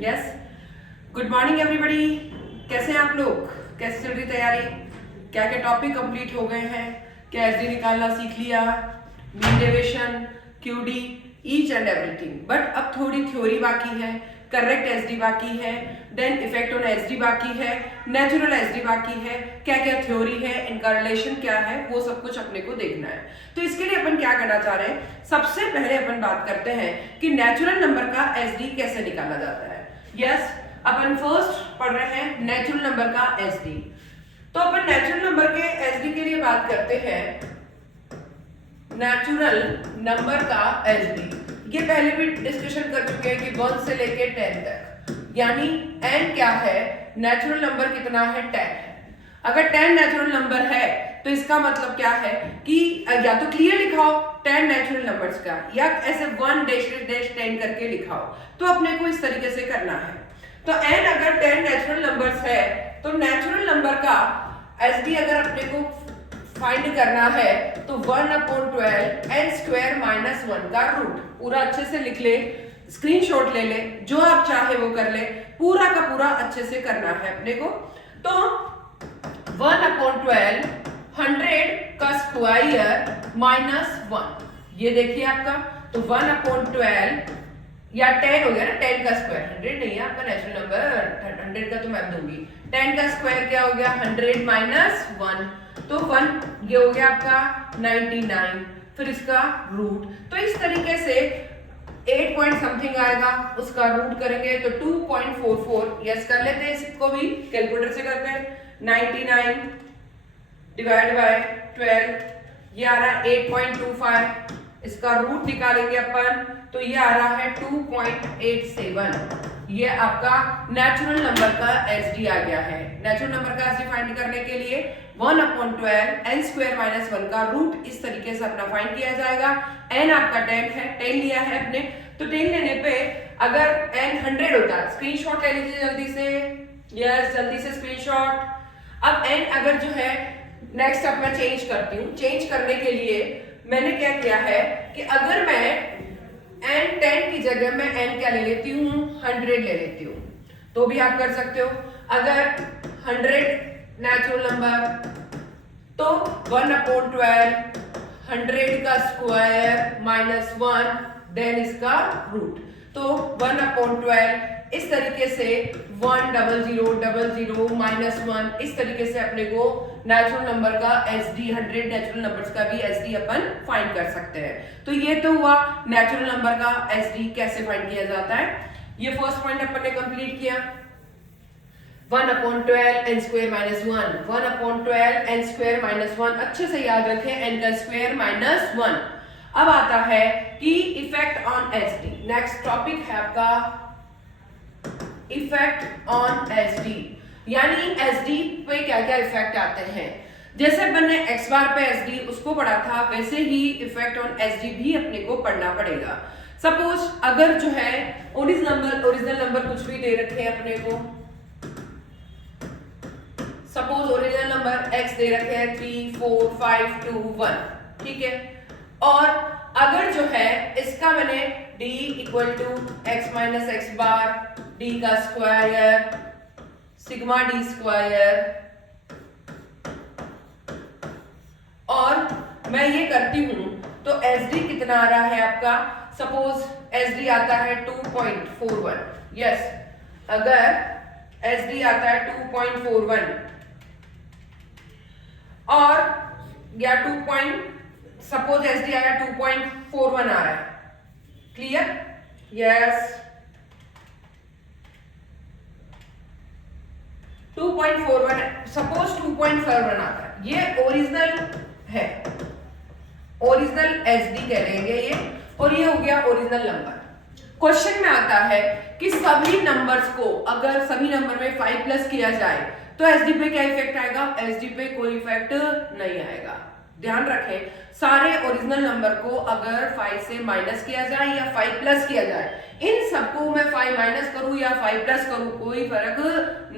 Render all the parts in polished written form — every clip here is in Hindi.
Yes, good morning everybody. कैसे हैं आप लोग? कैसे चल रही तैयारी? क्या क्या टॉपिक कंप्लीट हो गए हैं? क्या एसडी निकालना सीख लिया? Mean deviation, QD, each and everything. But अब थोड़ी थ्योरी बाकी है, करेक्ट एसडी बाकी है, देन इफेक्ट ऑन एसडी बाकी है, नेचुरल एसडी बाकी है, क्या क्या थ्योरी है, इनका रिलेशन क्या है, वो सब कुछ अपने को देखना है। तो इसके लिए अपन क्या करना चाह रहे हैं, सबसे पहले अपन बात करते हैं कि नेचुरल नंबर का एसडी कैसे निकाला जाता है। यस, अपन फर्स्ट पढ़ रहे हैं नेचुरल नंबर का एसडी। तो अपन नेचुरल नंबर के एसडी के लिए बात करते हैं नेचुरल नंबर का एसडी। ये पहले भी डिस्कशन कर चुके हैं कि 1 से लेके 10 तक, यानी n क्या है, नेचुरल नंबर कितना है, 10 है। अगर 10 नेचुरल नंबर है तो इसका मतलब क्या है कि या तो क्लियर लिखाओ 10 नेचुरल नंबर्स का, या ऐसे 1 डैश 10 करके लिखाओ। तो अपने को इस तरीके से करना है। तो n अगर 10 नेचुरल नंबर्स है तो नेचुरल नंबर का एसडी अगर अपने को फाइंड करना है तो 1/12 n स्क्वायर माइनस 1 का रूट। पूरा अच्छे से लिख ले, स्क्रीनशॉट ले ले, जो आप चाहे वो कर ले, पूरा का पूरा अच्छे से करना है अपने को। तो 1/12 100 का स्क्वायर माइनस 1, ये देखिए आपका। तो 1/12 या 10 हो गया ना, 10 का स्क्वायर, 100 नहीं है आपका नेचुरल नंबर, 100 का तो मैं दूंगी। 10 का स्क्वायर क्या हो गया, 100 माइनस 1, तो 1 ये हो गया आपका 99, फिर इसका रूट। तो इस तरीके से 8 पॉइंट समथिंग आएगा, उसका रूट करेंगे तो 2.44। यस, कर लेते हैं इसको भी, कैलकुलेटर से करते हैं। 99 डिवाइड बाय 12, ये आ रहा है 8.25। इसका रूट निकालेंगे अपन तो ये आ रहा है 2.87। ये आपका नेचुरल नंबर का एसडी आ गया है। नेचुरल नंबर का एसडी फाइंड करने के लिए 1/12 n स्क्वायर माइनस 1 का रूट इस तरीके से अपना फाइंड किया जाएगा। n आपका 10 है, 10 लिया है अपने, तो 10 लेने पे अगर n 100 होता, स्क्रीनशॉट ले लीजिए जल्दी से। यस, जल्दी से स्क्रीनशॉट। अब n अगर जो है, नेक्स्ट अब मैं चेंज करती हूँ। चेंज करने के लिए मैंने क्या किया है कि अगर मैं n 10 की जगह मैं n क्या ले लेती हूँ, 100 ले लेती हूँ, तो भी आप कर सकते हो। अगर 100 नेचुरल नंबर तो 1/12 100 का स्क्वायर माइनस 1, देन इसका रूट। तो 1/12 इस तरीके से 10000 माइनस 1, इस तरीके से अपने को नेचुरल नंबर का एसडी, 100 नेचुरल नंबर्स का भी एसडी अपन फाइंड कर सकते हैं। तो ये तो हुआ नेचुरल नंबर का एसडी कैसे फाइंड किया जाता है। ये फर्स्ट पॉइंट अपन ने कंप्लीट किया। 1/12 n square minus 1, 1/12 n square minus 1, अच्छे से याद रखें, n का स्क्वायर माइनस 1। अब आता है कि effect on SD. Next topic है आपका इफेक्ट ऑन एसडी, यानी एसडी पे क्या क्या इफेक्ट आते हैं। जैसे अपन ने एक्स बार पे एसडी उसको पढ़ा था, वैसे ही इफेक्ट ऑन एसडी भी अपने को पढ़ना पड़ेगा। सपोज अगर जो है ओरिजिनल नंबर कुछ भी दे रखे हैं अपने को, सपोज ओरिजिनल नंबर x दे रखे हैं 3 4 5 2 1, ठीक है। और अगर जो है इसका मैंने d equal to x minus x bar d का स्क्वायर सिग्मा d स्क्वायर, और मैं ये करती हूं तो एसडी कितना आ रहा है आपका। सपोज एसडी आता है 2.41। यस, अगर एसडी आता है 2.41 और या सपोज एसडी आया 2.41 आ रहा है, क्लियर। यस, 2.41, सपोज 2.41 आता है, ये ओरिजिनल है, ओरिजिनल एसडी कह लेंगे ये, और ये हो गया ओरिजिनल नंबर। क्वेश्चन में आता है कि सभी नंबर्स को अगर सभी नंबर में 5 प्लस किया जाए तो एसडी पे क्या इफेक्ट आएगा, एसडी पे कोई इफेक्ट नहीं आएगा। ध्यान रखें, सारे ओरिजिनल नंबर को अगर 5 से माइनस किया जाए या 5 प्लस किया जाए, इन सबको मैं 5 माइनस करूं या 5 प्लस करूं, कोई फर्क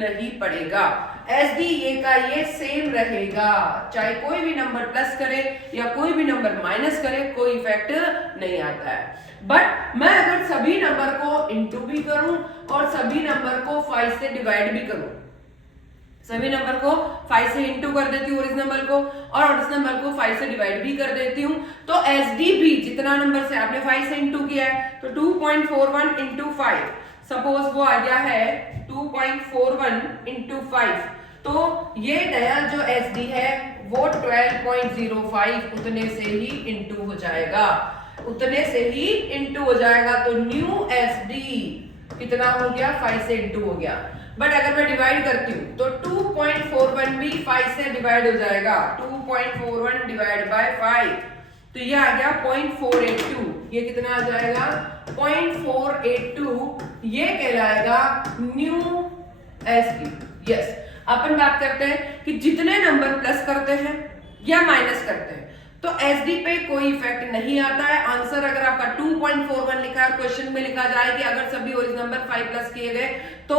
नहीं पड़ेगा। एसडी ये का ये सेम रहेगा, चाहे कोई भी नंबर प्लस करे या कोई भी नंबर माइनस करे, कोई इफेक्ट नहीं आता है। बट मैं अगर सभी नंबर को इंटू भी करूं और सभी नंबर को 5 से डिवाइड भी करूं, सभी नंबर को 5 से इंटू कर देती हूँ ओरिजिनल नंबर को और ओरिजिनल नंबर को 5 से डिवाइड भी कर देती हूँ, तो एसडी भी जितना नंबर से आपने 5 से इंटू किया है तो 2.41 इंटू 5, सपोज वो आ गया है 2.41 इंटू 5, तो ये नया जो एसडी है वो 12.05 उतने से ही इंटू हो जाएगा, उतने से ही इंटू हो जाएगा। तो न्यू एसडी कितना हो गया, 5 से इंटू हो गया। बट अगर मैं डिवाइड करती हूँ तो 2.41 भी 5 से डिवाइड हो जाएगा, 2.41 डिवाइड बाय 5, तो ये आ गया 0.482, ये कितना आ जाएगा 0.482, ये कहलाएगा न्यू एसडी। यस, अपन बात करते हैं कि जितने नंबर प्लस करते हैं या माइनस करते हैं तो एसडी पे कोई इफेक्ट नहीं आता है। आंसर अगर आपका 2.41 लिखा है, क्वेश्चन में लिखा जाए कि अगर सभी ओरिजिनल नंबर 5 प्लस किए गए तो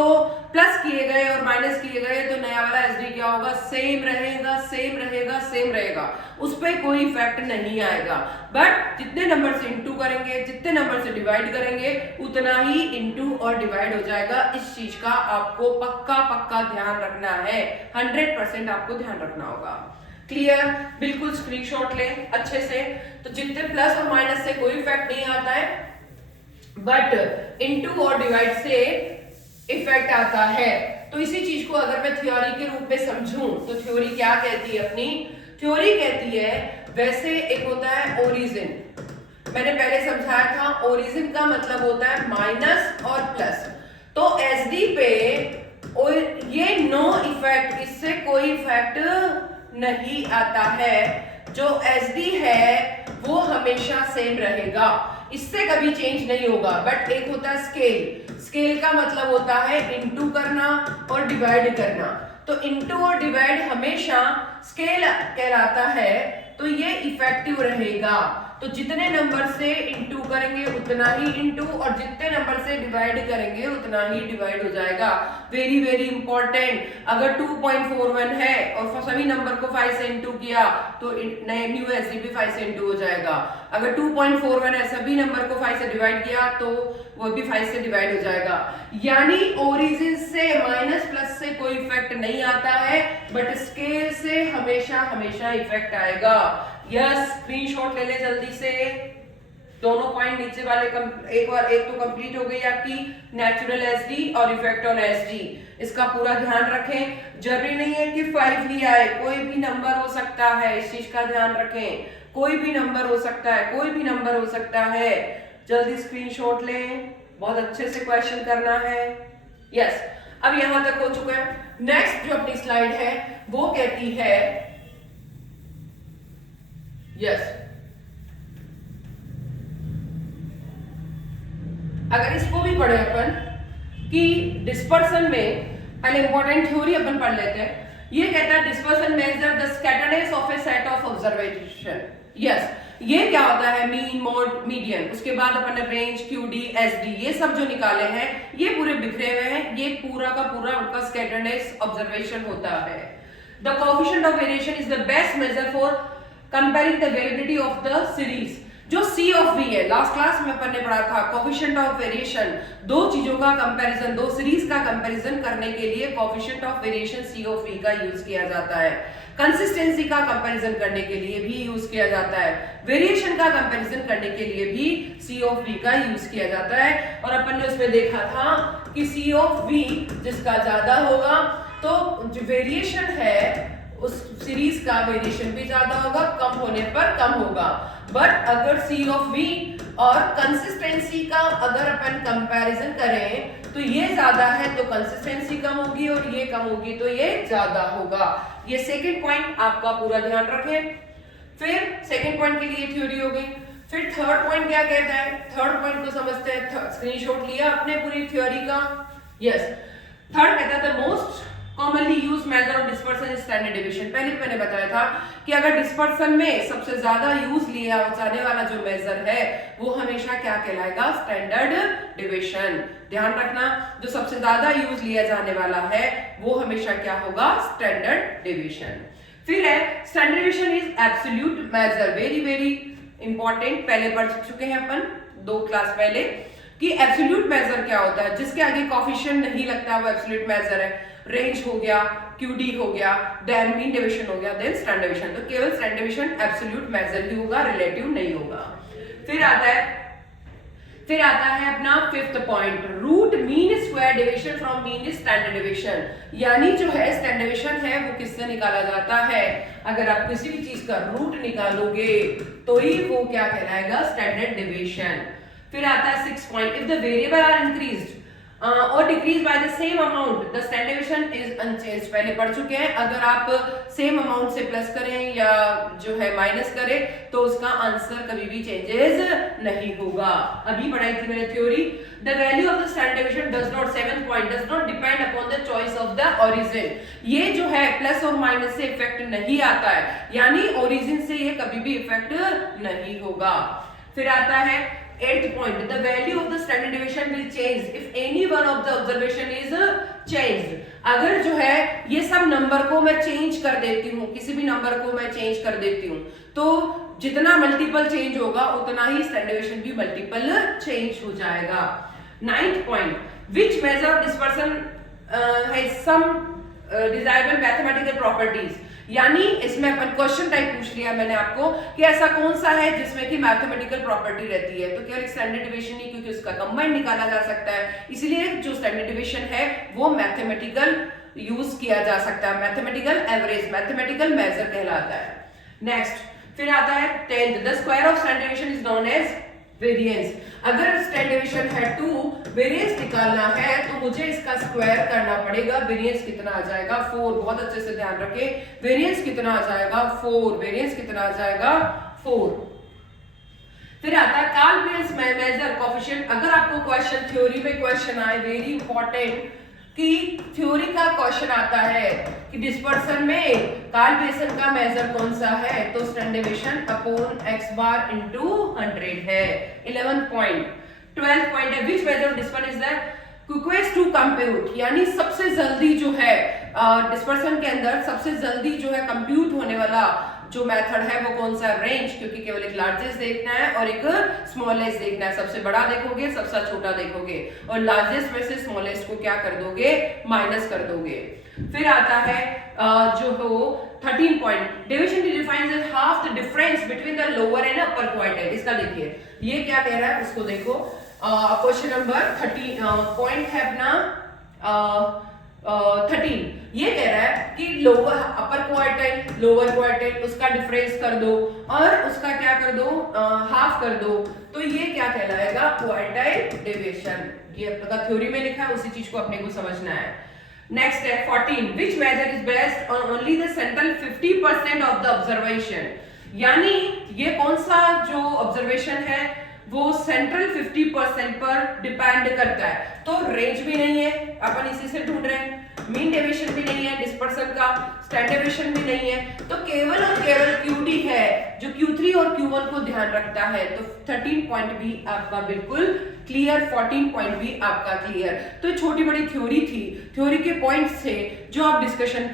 प्लस किए गए और माइनस किए गए तो नया वाला एसडी क्या होगा, सेम रहेगा, सेम रहेगा, सेम रहेगा, उस पर कोई इफेक्ट नहीं आएगा। बट जितने नंबर से इंटू करेंगे, जितने नंबर से डिवाइड करेंगे उतना ही इंटू और डिवाइड हो जाएगा। इस चीज का आपको पक्का पक्का ध्यान रखना है, 100% आपको ध्यान रखना होगा। क्लियर, बिल्कुल स्क्रीनशॉट लें अच्छे से। तो जितने प्लस और माइनस से कोई इफेक्ट नहीं आता है, बट इनटू और डिवाइड से इफेक्ट आता है। तो इसी चीज को अगर मैं थ्योरी के रूप में समझूं तो थ्योरी क्या कहती है, अपनी थ्योरी कहती है, वैसे एक होता है ओरिजिन, मैंने पहले समझाया था, ओरिजिन का मतलब होता है माइनस और प्लस। तो एसडी पे और ये नो इफेक्ट, इससे कोई इफेक्ट नहीं आता है। जो एसडी है वो हमेशा सेम रहेगा, इससे कभी चेंज नहीं होगा। बट एक होता है स्केल, स्केल का मतलब होता है इनटू करना और डिवाइड करना। तो इनटू और डिवाइड हमेशा स्केल कहलाता है, तो ये इफेक्टिव रहेगा। तो जितने नंबर से इंटू करेंगे उतना ही इंटू और जितने नंबर से डिवाइड करेंगे उतना ही डिवाइड हो जाएगा। वेरी वेरी इंपॉर्टेंट, अगर 2.41 है और सभी नंबर को 5 से इंटू किया तो नए न्यू एसडी भी 5 से इंटू हो जाएगा। अगर 2.41 है, सभी नंबर को 5 से डिवाइड किया तो वो भी 5 से डिवाइड हो जाएगा। यानी ओरिजिन से माइनस प्लस से कोई इफेक्ट नहीं आता है, बट स्केल से हमेशा हमेशा इफेक्ट आएगा। यस, स्क्रीनशॉट ले ले जल्दी से। दोनों पॉइंट नीचे वाले एक तो कंप्लीट हो गई आपकी नेचुरल एसडी और इफेक्ट ऑन एसडी। इसका पूरा ध्यान रखें, जरूरी नहीं है कि 5 ही आए, कोई भी नंबर हो सकता है, इस चीज का ध्यान रखें। कोई भी नंबर हो सकता है, कोई भी नंबर हो सकता है। जल्दी स्क्रीनशॉट लें, बहुत अच्छे से क्वेश्चन करना है। यस, अब यहां तक हो चुका है। नेक्स्ट जो अपनी स्लाइड है वो कहती है, यस, अगर इसको भी पढ़े अपन कि डिस्पर्सन में, पहले इंपॉर्टेंट थ्योरी अपन पढ़ लेते हैं। ये कहता है dispersion measure the scatterness of a set of observation. Yes, ये क्या होता है, मीन, मोड, मीडियन। उसके बाद अपन ने रेंज, क्यूडी, एसडी, ये सब जो निकाले हैं ये पूरे बिखरे हुए हैं, ये पूरा का पूरा उनका स्कैटरनेस ऑब्जर्वेशन होता है। The coefficient of variation is the best measure for comparing the variability of the series. जो सी ऑफ वी है, लास्ट क्लास में अपन ने पढ़ा था, कोएफिशिएंट ऑफ वेरिएशन, दो चीजों का कंपैरिजन, दो सीरीज का कंपैरिजन करने के लिए coefficient of variation C of V का यूज किया जाता है। कंसिस्टेंसी का कंपैरिजन करने के लिए भी यूज किया जाता है, वेरिएशन का कंपैरिजन करने के लिए भी सी ऑफ वी का यूज किया जाता है। और अपन ने उसमें देखा था कि सी ऑफ वी जिसका ज्यादा होगा तो जो वेरिएशन है उस सीरीज का वेरिएशन भी ज्यादा होगा, कम होने पर कम होगा। बट अगर सी ऑफ वी और कंसिस्टेंसी का अगर अपन कंपैरिजन करें तो ये ज्यादा है तो कंसिस्टेंसी कम होगी और ये कम होगी तो ये ज्यादा होगा। ये सेकंड पॉइंट आपका पूरा ध्यान रखें। फिर सेकंड पॉइंट के लिए थ्योरी हो गई। फिर थर्ड पॉइंट क्या कहता है, थर्ड पॉइंट को समझते हैं। स्क्रीनशॉट लिया अपने पूरी थ्योरी का। यस, थर्ड कहता है the most commonly used method of dispersion is standard deviation. पहले मैंने बताया था कि अगर डिस्पर्सन में सबसे ज्यादा यूज लिया जाने वाला जो मेजर है वो हमेशा क्या कहलाएगा, स्टैंडर्ड डेविएशन। ध्यान रखना, जो सबसे ज्यादा यूज लिया जाने वाला है वो हमेशा क्या होगा, स्टैंडर्ड डेविएशन। फिर है standard deviation is absolute major, very very important, पहले पढ़ चुके हैं अपन, 2 क्लास पहले कि एब्सोल्यूट मेजर क्या होता है, जिसके आगे कोफिशिएंट नहीं लगता वो एब्सोल्यूट मेजर है। रेंज हो गया, क्यूडी हो गया, देन मीन डेविएशन हो गया, देन स्टैंडर्ड डेविएशन। तो केवल स्टैंडर्ड डेविएशन एब्सोल्यूट मेजर ही होगा, रिलेटिव नहीं होगा। फिर आता है अपना 5th point, root mean square deviation from mean standard deviation. यानी जो है स्टैंडर्ड डेविएशन है वो किससे निकाला जाता है, अगर आप किसी भी चीज का रूट निकालोगे तो ही वो क्या कहलाएगा, स्टैंडर्ड डेविएशन। फिर आता है 6th point, if the variable are increased और decrease by the same amount the standard deviation is unchanged. पहले पढ़ चुके हैं, अगर आप सेम अमाउंट से प्लस करें या जो है माइनस करें तो उसका आंसर कभी भी चेंजेस नहीं होगा। अभी पढ़ाई थी मैंने theory. The value of the standard deviation does not 7th point does not depend upon the choice of the origin. ये जो है प्लस और माइनस से इफेक्ट नहीं आता है, यानी ओरिजिन से ये कभी भी इफेक्ट नहीं होगा। फिर आता है 8th point, the value of the standard deviation will change if any one of the observation is changed। अगर जो है ये सब नंबर को मैं चेंज कर देती हूँ, किसी भी नंबर को मैं चेंज कर देती हूँ, तो जितना मल्टीपल चेंज होगा उतना ही स्टैंडर्ड डेविएशन भी मल्टीपल चेंज हो जाएगा। 9th point, which measure of dispersion has some desirable mathematical properties। यानी इसमें अपन क्वेश्चन टाइप पूछ लिया मैंने आपको कि ऐसा कौन सा है जिसमें कि मैथमेटिकल प्रॉपर्टी रहती है, तो केवल स्टैंडर्ड डेविएशन ही, क्योंकि उसका कंबाइंड निकाला जा सकता है, इसलिए जो स्टैंडर्ड डेविएशन है वो मैथमेटिकल यूज किया जा सकता है, मैथमेटिकल एवरेज, मैथमेटिकल मेजर कहलाता है। नेक्स्ट फिर आता है 10th, the square of standard deviation is known as variance. अगर स्टैंडर्ड डेविएशन है 2, वेरिएंस निकालना है तो मुझे इसका स्क्वायर करना पड़ेगा। वेरिएंस कितना आ जाएगा, 4। बहुत अच्छे से ध्यान रखें, वेरिएंस कितना आ जाएगा, 4। वेरिएंस कितना आ जाएगा, 4। फिर आता है कार्ल पियर्स मेजर कोएफिशिएंट। अगर आपको क्वेश्चन थ्योरी में क्वेश्चन आए, वेरी इंपॉर्टेंट, कि थ्योरी का क्वेश्चन आता है कि डिस्पर्सन में कार्ल पियर्सन का मेजर कौन सा है, तो standard deviation upon x bar into 100 है। 11th point. 12th पॉइंट है, which measure of dispersion is the quickest to compute. यानी सबसे जल्दी जो है डिस्पर्सन के अंदर सबसे जल्दी जो है कंप्यूट होने वाला जो मेथड है वो कौन सा, रेंज, क्योंकि केवल एक लार्जेस्ट देखना है और एक स्मॉलेस्ट देखना है। सबसे बड़ा देखोगे, सबसे छोटा देखोगे, और लार्जेस्ट में से स्मॉलेस्ट को क्या कर दोगे, माइनस कर दोगे। फिर आता है जो हो 13 point, division defines as half the difference between the lower and upper quartile. इसका देखिए ये क्या कह रहा है, उसको देखो। क्वेश्चन नंबर 13 पॉइंट है अपना 13, ये कह रहा है कि lower upper quartile lower quartile उसका डिफरेंस कर दो और उसका क्या कर दो, हाफ कर दो, तो ये क्या कहलाएगा, क्वार्टाइल डेविएशन। ये आपका थ्योरी में लिखा है, उसी चीज को अपने को समझना है। नेक्स्ट है 14, which measure is based on only the central 50% of the observation. यानी ये कौन सा जो ऑब्जर्वेशन है वो सेंट्रल 50% पर डिपेंड करता है। तो रेंज भी नहीं है, अपन इसी से ढूंढ रहे हैं, मीन डेविएशन भी नहीं है डिस्पर्सन का, स्टैंडर्ड डेविएशन भी नहीं है, तो केवल और केवल QD है जो Q3 और Q1 को ध्यान रखता है। तो 13 पॉइंट भी आपका बिल्कुल क्लियर, 14 पॉइंट भी आपका क्लियर। तो छोटी बड़ी थ्योरी थी, थ्योरी के पॉइंट्स से जो आप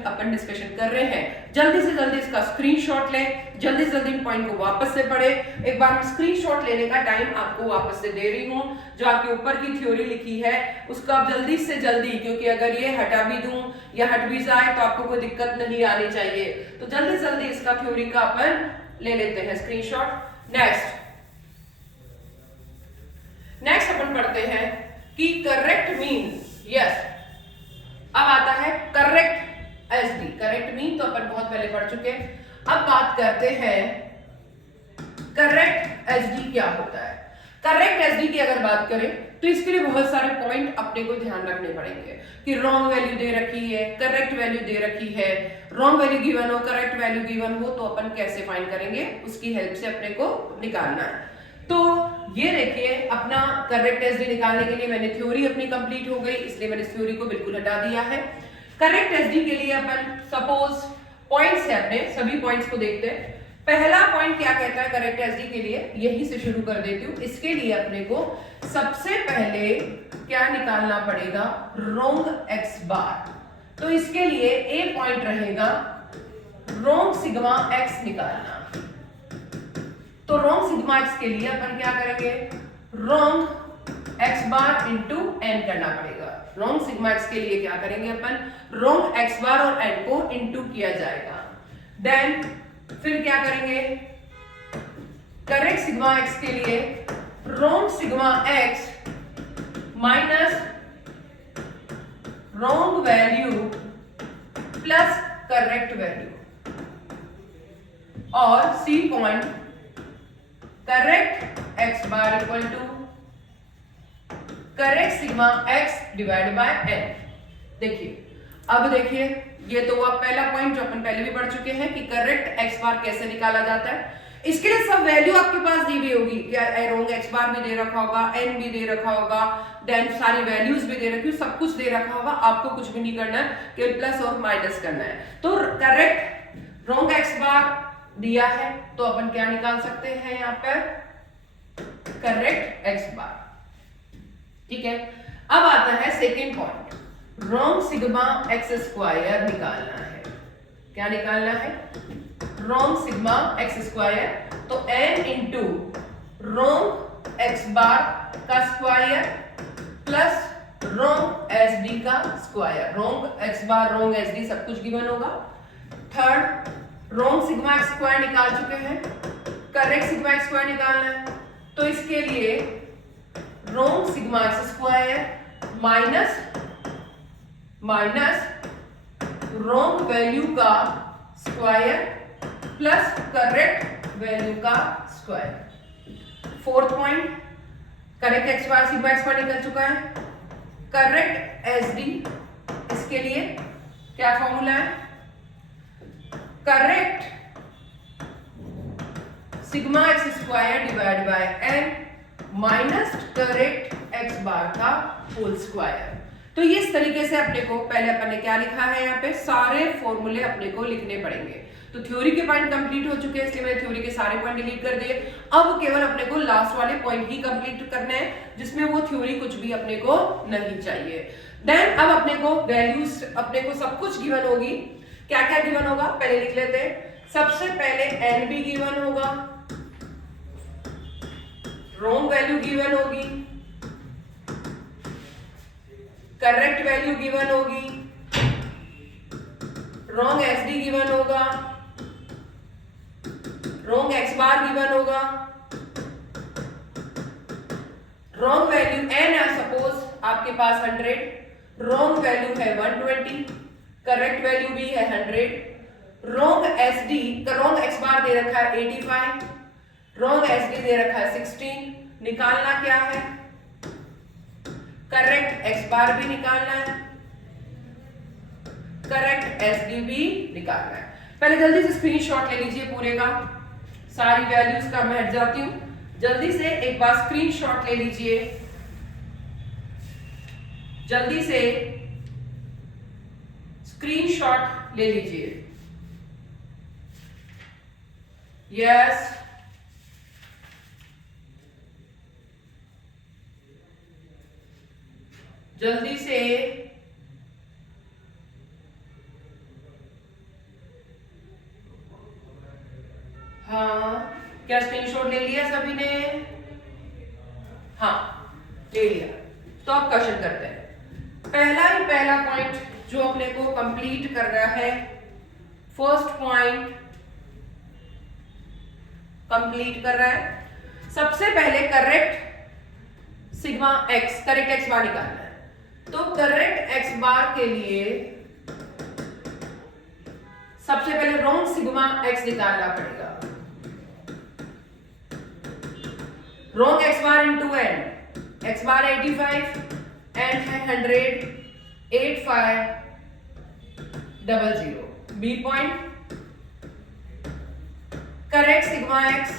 अपन डिस्कशन कर रहे हैं, जल्दी से जल्दी इसका स्क्रीनशॉट लें, जल्दी से जल्दी इन पॉइंट को वापस से पढ़ें। एक बार मैं स्क्रीनशॉट लेने का टाइम आपको वापस से दे रही हूं, जो आपके ऊपर की थ्योरी लिखी है उसको आप जल्दी से जल्दी, क्योंकि अगर ये हटा भी दूं या हट भी जाए तो आपको कोई दिक्कत नहीं आनी चाहिए, तो जल्दी से जल्दी इसका थ्योरी का अपन ले लेते हैं स्क्रीनशॉट। नेक्स्ट अपन पढ़ते हैं कि करेक्ट मीन, यस, अब आता है करेक्ट एसडी। करेक्ट मीन तो अपन बहुत पहले पढ़ चुके हैं। अब बात करते हैं करेक्ट एसडी क्या होता है। करेक्ट एसडी की अगर बात करें तो इसके लिए बहुत सारे पॉइंट अपने को ध्यान रखने पड़ेंगे कि रॉन्ग वैल्यू दे रखी है, करेक्ट वैल्यू दे रखी है, रॉन्ग वैल्यू गिवन हो, करेक्ट वैल्यू गिवन हो, तो अपन कैसे फाइंड करेंगे, उसकी हेल्प से अपने को निकालना है। तो ये देखिए अपना करेक्ट एसडी निकालने के लिए मैंने थ्योरी अपनी कंप्लीट हो गई, इसलिए मैंने थ्योरी को बिल्कुल हटा दिया है। करेक्ट एसडी के लिए अपन सपोज पॉइंट्स है अपने, सभी पॉइंट्स को देखते हैं। पहला पॉइंट क्या कहता है करेक्ट एसडी के लिए, यही से शुरू कर देती हूँ। इसके लिए अपने को सबसे पहले क्या निकालना पड़ेगा, रॉन्ग एक्स बार। तो इसके लिए ए पॉइंट रहेगा रॉन्ग सिग्मा एक्स निकालना। तो रॉन्ग सिग्मा एक्स के लिए अपन क्या करेंगे, रोंग एक्स बार इंटू एन करना पड़ेगा। रोंग सिग्मा एक्स के लिए क्या करेंगे अपन, रोंग एक्स बार और एन को इंटू किया जाएगा। देन फिर क्या करेंगे, करेक्ट सिग्मा एक्स के लिए wrong sigma x minus wrong value plus correct value, और C point correct x bar equal to correct sigma x divide by n. देखिए अब देखिए, ये तो हुआ पहला पॉइंट जो अपन पहले भी पढ़ चुके हैं कि करेक्ट एक्स बार कैसे निकाला जाता है। इसके लिए सब वैल्यू आपके पास दी हुई होगी, रोंग एक्स बार भी दे रखा होगा, एन भी दे रखा होगा, देन सारी वैल्यूज भी दे रखी, सब कुछ दे रखा होगा। आपको कुछ भी नहीं करना है, केवल प्लस और माइनस करना है। तो करेक्ट रोंग एक्स बार दिया है तो अपन क्या निकाल सकते हैं यहाँ पर, करेक्ट एक्स बार। ठीक है, अब आता है सेकेंड पॉइंट, रोंग सिग्मा एक्स स्क्वायर निकालना है। क्या निकालना है, रोंग सिग्मा एक्स स्क्वायर। तो n into wrong x bar का स्क्वायर प्लस रोंग एस डी का स्क्वायर। रोंग एक्स बार रोंग एस डी सब कुछ गिवन होगा। थर्ड, रोंग सिग्मा एक्स स्क्वायर निकाल चुके हैं, करेक्ट सिग्मा एक्स स्क्वायर निकालना है। तो इसके लिए wrong sigma x square minus wrong value का स्क्वायर प्लस करेक्ट वैल्यू का square. Fourth point, correct x bar sigma x bar निकल चुका है, करेक्ट एस डी, इसके लिए क्या फॉर्मूला है, correct sigma x square divide by n minus correct x bar का होल स्क्वायर। तो ये इस तरीके से अपने को, पहले अपन ने क्या लिखा है यहाँ पे, सारे फॉर्मूले अपने को लिखने पड़ेंगे। तो थ्योरी के पॉइंट कंप्लीट हो चुके हैं, इसलिए मैंने थ्योरी के सारे पॉइंट डिलीट कर दिए। अब केवल अपने को लास्ट वाले पॉइंट ही कंप्लीट करने हैं, जिसमें वो थ्योरी कुछ भी अपने को नहीं चाहिए। देन अब अपने को वैल्यूज, अपने को सब कुछ गिवन होगी। क्या क्या गिवन होगा पहले लिख लेते हैं। सबसे पहले एन भी गिवन होगा, रोंग वैल्यू गिवन होगी, करेक्ट वैल्यू गिवन होगी, रोंग एसडी गिवन होगा, रोंग एक्स बार गिवन होगा, रोंग वैल्यू एन है सपोज आपके पास 100, रोंग वैल्यू है 120, करेक्ट वैल्यू भी है 100, रोंग एसडी का रोंग एक्स बार दे रखा है 85, रोंग एसडी दे रखा है 16। निकालना क्या है, करेक्ट एक्स बार भी निकालना है, करेक्ट एसडी भी निकालना है। पहले जल्दी से स्क्रीनशॉट ले लीजिए पूरे का, सारी वैल्यूज का मैं हट जाती हूं, जल्दी से एक बार स्क्रीनशॉट ले लीजिए, जल्दी से स्क्रीनशॉट ले लीजिए। यस, जल्दी से हाँ, क्या स्क्रीनशॉट ले लिया सभी ने? हाँ ले लिया। तो अब क्वेश्चन करते हैं। पहला पॉइंट जो अपने को कंप्लीट करना है, फर्स्ट पॉइंट कंप्लीट कर रहा है। सबसे पहले correct sigma x, correct x bar निकालना है। तो करेक्ट एक्स बार के लिए सबसे पहले रोंग सिग्मा एक्स निकालना पड़ेगा। Wrong x bar into n, x bar 85, n है 100, 8500, B point correct sigma x,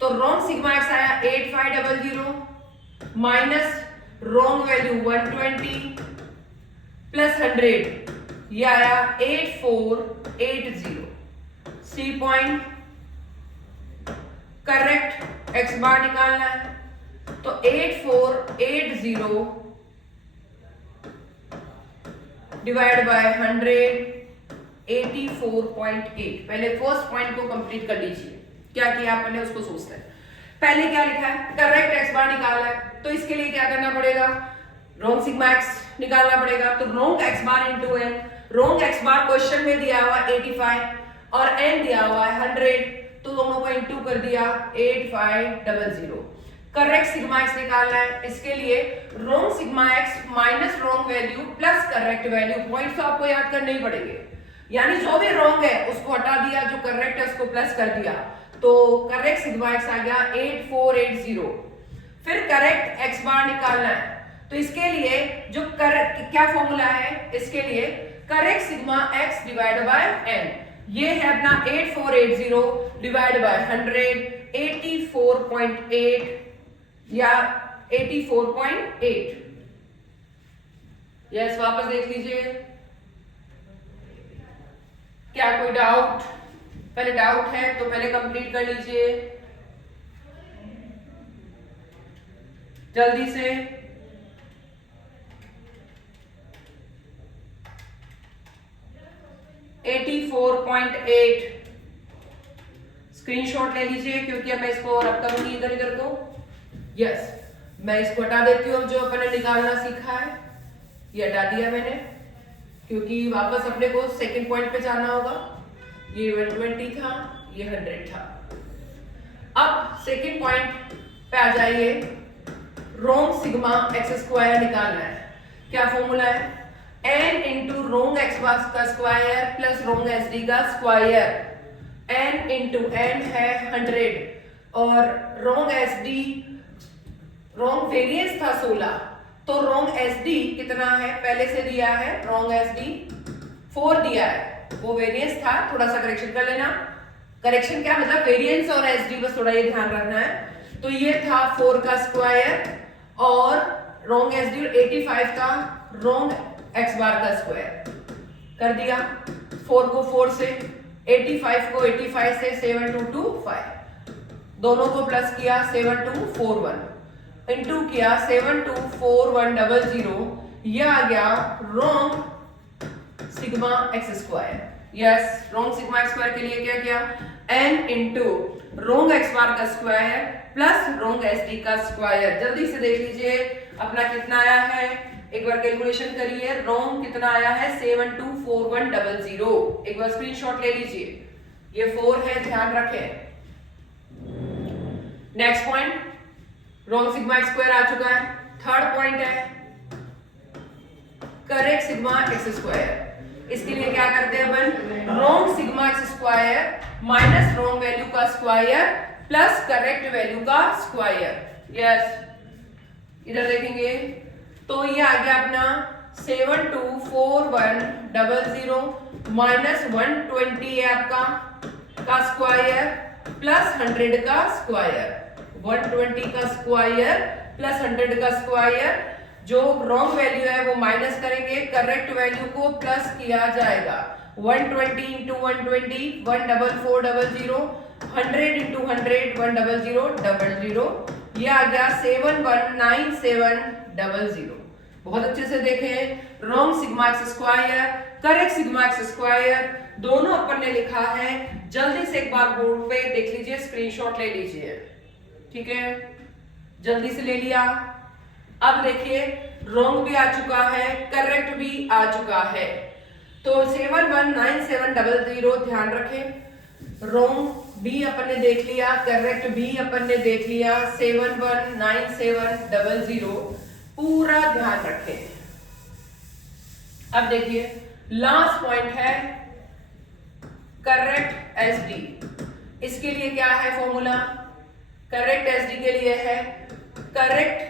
तो रोंग सिग्मा एक्स आया 8500 माइनस रोंग वैल्यू 120 प्लस 100, ये आया 8480। सी पॉइंट करेक्ट एक्स बार निकालना है, तो 8480 डिवाइड बाय 100, 84.8। पहले फर्स्ट पॉइंट को कंप्लीट कर लीजिए, क्या किया आपने उसको सोचना है। पहले क्या लिखा है, करेक्ट एक्स बार निकालना है, तो इसके लिए क्या करना पड़ेगा, रोंग सिग्मा एक्स निकालना पड़ेगा। तो रोंग एक्स बार इंटू एन, रोंग एक्स बार क्वेश्चन में दिया हुआ 85 और एन दिया हुआ है 100, तो दोनों को इंटू कर दिया 8500। करेक्ट सिग्मा एक्स निकालना है, इसके लिए wrong sigma x minus wrong value plus correct value, points तो आपको याद करने ही पड़ेंगे, यानी जो भी रोंग है उसको हटा दिया, जो करेक्ट है उसको प्लस कर दिया, तो करेक्ट सिग्मा एक्स आ गया 8480। फिर करेक्ट एक्स बार निकालना है, तो इसके लिए जो क्या फॉर्मूला है, इसके लिए correct sigma x divide by n, ये है अपना 8480 डिवाइड बाय 100, 84.8 या 84.8। यस, वापस देख लीजिए, क्या कोई डाउट? पहले डाउट है तो पहले कंप्लीट कर लीजिए जल्दी से। .8 स्क्रीनशॉट ले लीजिए, क्योंकि अब मैं इसको रब करूंगी इधर इधर को। यस, मैं इसको हटा देती हूँ, जो अपने निकालना सीखा है ये हटा दिया मैंने, क्योंकि वापस अपने को सेकंड पॉइंट पे जाना होगा। ये 120 था, ये 100 था। अब सेकंड पॉइंट पे आ जाइए, रोंग सिग्मा एक्स स्क्वायर निकालना है। क्या फॉर्मूला है, n इंटू रोंग एक्स का स्क्वायर प्लस रोंग एस डी का स्क्वायर। n इंटू n है 100 और रोंग एस डी, रोंग वेरिएंस था 16, तो रोंग एस डी कितना है पहले से दिया है, रोंग एस डी 4 दिया है, वो वेरिएंस था, थोड़ा सा करेक्शन कर लेना। करेक्शन क्या मतलब, वेरिएंस और एस डी, बस थोड़ा ये ध्यान रखना है। तो ये था 4 का स्क्वायर और रोंग एस डी 85 का रोंग एक्स बार का स्क्वायर कर दिया। 4 को 4 से, 85 को 85 से, 7225 दोनों को प्लस किया, 7241 इंटू किया 724100, ये आ गया रोंग सिग्मा एक्स स्क्वायर। यस, रोंग सिग्मा एक्स स्क्वायर के लिए क्या किया, n into wrong x bar का स्क्वायर प्लस रोंग एस डी का स्क्वायर। जल्दी से देख लीजिए अपना कितना आया है, एक बार कैलकुलेशन करिए, रोंग कितना आया है 724100। एक बार स्क्रीनशॉट ले लीजिए, ये 4 है, ध्यान रखें। नेक्स्ट पॉइंट, रोंग सिग्मा एक्स स्क्वायर आ चुका है। थर्ड पॉइंट है करेक्ट सिग्मा एक्स स्क्वायर। इसके लिए क्या करते हैं अपन, रोंग sigma x square minus wrong value का स्क्वायर प्लस करेक्ट वैल्यू का स्क्वायर। यस, इधर देखेंगे तो ये आ गया अपना 724100 माइनस 120 है आपका का स्क्वायर प्लस 100 का स्क्वायर, 120 का स्क्वायर प्लस 100 का स्क्वायर। जो रॉन्ग वैल्यू है वो माइनस करेंगे, करेक्ट वैल्यू को प्लस किया जाएगा। 120 इंटू 120 14400, 100 इंटू 100 10000, ये आ गया 719700। बहुत अच्छे से देखें, wrong sigma x square correct sigma x square दोनों अपन ने लिखा है। जल्दी से एक बार बोर्ड पे देख लीजिए, स्क्रीनशॉट ले लीजिए, ठीक है, जल्दी से ले लिया। अब देखिए रॉन्ग भी आ चुका है, करेक्ट भी आ चुका है, तो 719700 ध्यान रखें। रॉन्ग भी अपन ने देख लिया, करेक्ट भी अपन ने देख लिया, 719700 पूरा ध्यान रखें। अब देखिए लास्ट पॉइंट है करेक्ट एसडी। इसके लिए क्या है फॉर्मूला, करेक्ट एसडी के लिए है correct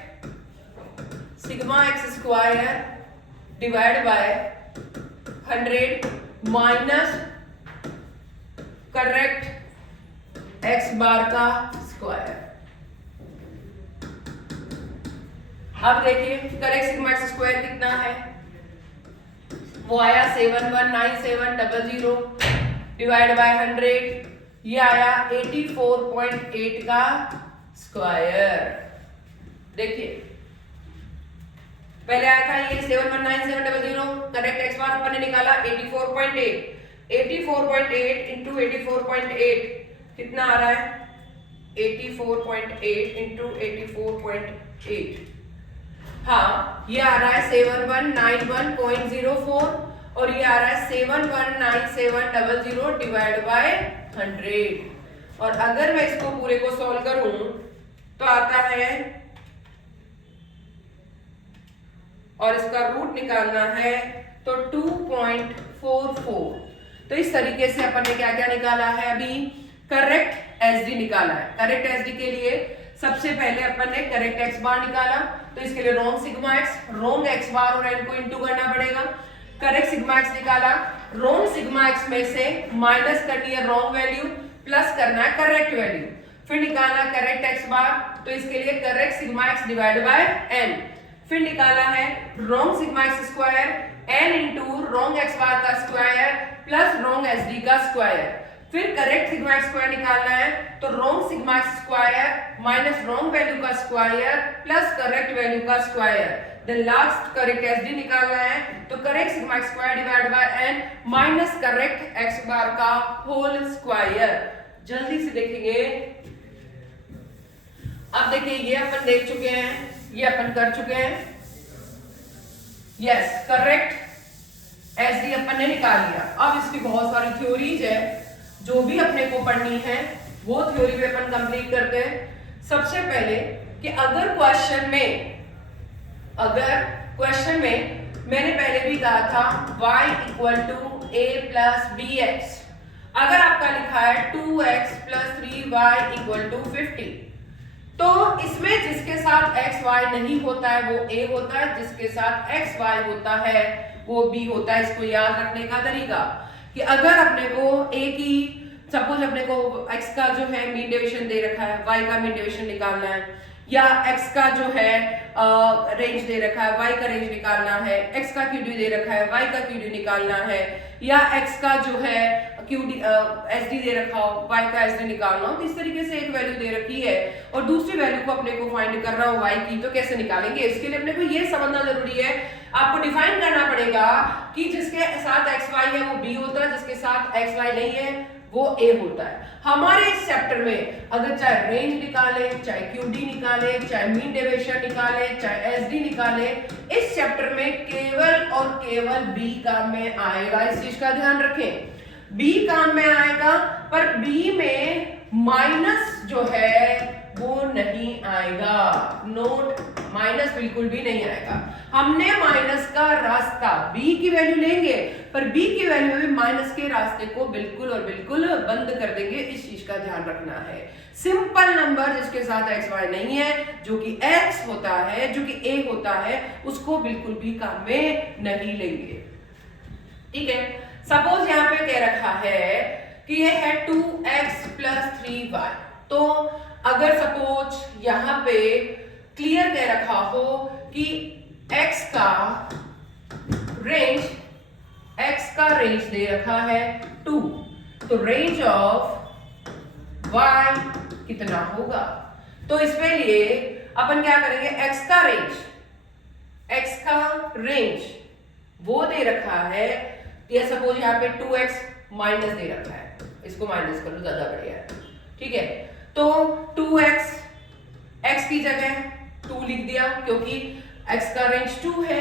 sigma x square divide by 100 minus correct x bar का स्क्वायर। अब देखिए करेक्ट सिग्मा एक्स स्क्वायर कितना है, वो आया 719700 डिवाइड बाय 100, ये आया 84.8 का स्क्वायर। देखिए पहले आया था ये 719700, करेक्ट एक्स बार अपन ने निकाला 84.8 इंटू 84.8 कितना आ रहा है 84.8 इंटू 84.8, हाँ ये आ रहा है 7191.04 और ये आ रहा है 719700 डिवाइड बाय 100। और अगर मैं इसको पूरे को सॉल्व करूं तो आता है, और इसका रूट निकालना है तो 2.44। तो इस तरीके से अपन ने क्या क्या निकाला है, अभी करेक्ट एसडी निकाला है। करेक्ट एसडी के लिए सबसे पहले अपन ने करेक्ट एक्स बार निकाला, तो इसके लिए रोंग सिग्मा एक्स, रोंग एक्स बार और एन को इंटू करना पड़ेगा। करेक्ट सिग्मा एक्स निकाला, रोंग सिग्मा एक्स में से माइनस करनी है रोंग वैल्यू, प्लस करना है करेक्ट वैल्यू, फिर निकालना करेक्ट एक्स बार, तो इसके लिए correct sigma x divide by n, फिर निकाला है wrong sigma x square n into wrong x bar का स्क्वायर प्लस रोंग एसडी का स्क्वायर, फिर करेक्ट सिग्मा एक्स स्क्वायर निकालना है तो wrong sigma x square minus wrong value का स्क्वायर प्लस करेक्ट वैल्यू का square, then last correct SD निकालना है तो correct sigma x square divide by n minus correct x bar का होल स्क्वायर। जल्दी से देखेंगे, अब देखिए ये अपन देख चुके हैं, ये अपन कर चुके हैं, यस करेक्ट एसडी अपन ने निकाल लिया। अब इसकी बहुत सारी थ्योरीज है जो भी अपने को पढ़नी है, वो थ्योरी पे अपन कंप्लीट करते हैं। सबसे पहले कि अगर क्वेश्चन में मैंने पहले भी कहा था y equal to a plus b x, अगर आपका लिखा है 2x plus 3y equal to 50, तो इसमें जिसके साथ x y नहीं होता है वो a होता है, जिसके साथ x y होता है वो b होता है। इसको याद रखने का तरीका कि अगर अपने को a की सपोज अपने को x का जो है मीन डेविएशन दे रखा है, y का मीन डेविएशन निकालना है, या x का जो है रेंज दे रखा है, y का रेंज निकालना है, x का QD दे रखा है, y का QD निकालना है, या x का जो है QD SD दे रखा हो, y का SD निकालना हो, तो इस तरीके से एक वैल्यू दे रखी है और दूसरी वैल्यू को अपने को फाइंड करना हो y की, तो कैसे निकालेंगे? इसके लिए अपने को ये समझना जरूरी है, आपको डिफाइन करना पड़ेगा कि जिसके साथ xy है वो b होता है, जिसके साथ xy नहीं है वो a होता है। हमारे इस चैप्टर में अगर चाहे रेंज निकाले, चाहे QD निकाले, चाहे मीन डेविएशन निकाले, चाहे SD निकाले, इस चैप्टर में केवल और केवल b काम में आएगा। इस चीज का ध्यान रखें, b काम में आएगा, पर b में माइनस जो है वो नहीं आएगा। नोट, माइनस बिल्कुल भी नहीं आएगा। हमने माइनस का रास्ता b की वैल्यू लेंगे, पर b की वैल्यू में माइनस के रास्ते को बिल्कुल और बिल्कुल बंद कर देंगे। इस चीज का ध्यान रखना है। सिंपल नंबर जिसके साथ एक्स वाई नहीं है, जो कि x होता है, जो कि a होता है, उसको बिल्कुल भी काम में नहीं लेंगे। ठीक है, सपोज यहाँ पे कह रखा है कि ये है 2x प्लस 3y, तो अगर सपोज यहाँ पे क्लियर कह रखा हो कि x का रेंज दे रखा है 2, तो रेंज ऑफ y कितना होगा? तो इसके लिए अपन क्या करेंगे, x का रेंज वो दे रखा है, या सपोज यहाँ पे 2x माइनस दे रखा है, इसको माइनस कर लो ज्यादा बढ़िया है। ठीक है, तो 2x x की जगह 2 लिख दिया क्योंकि x का रेंज 2 है,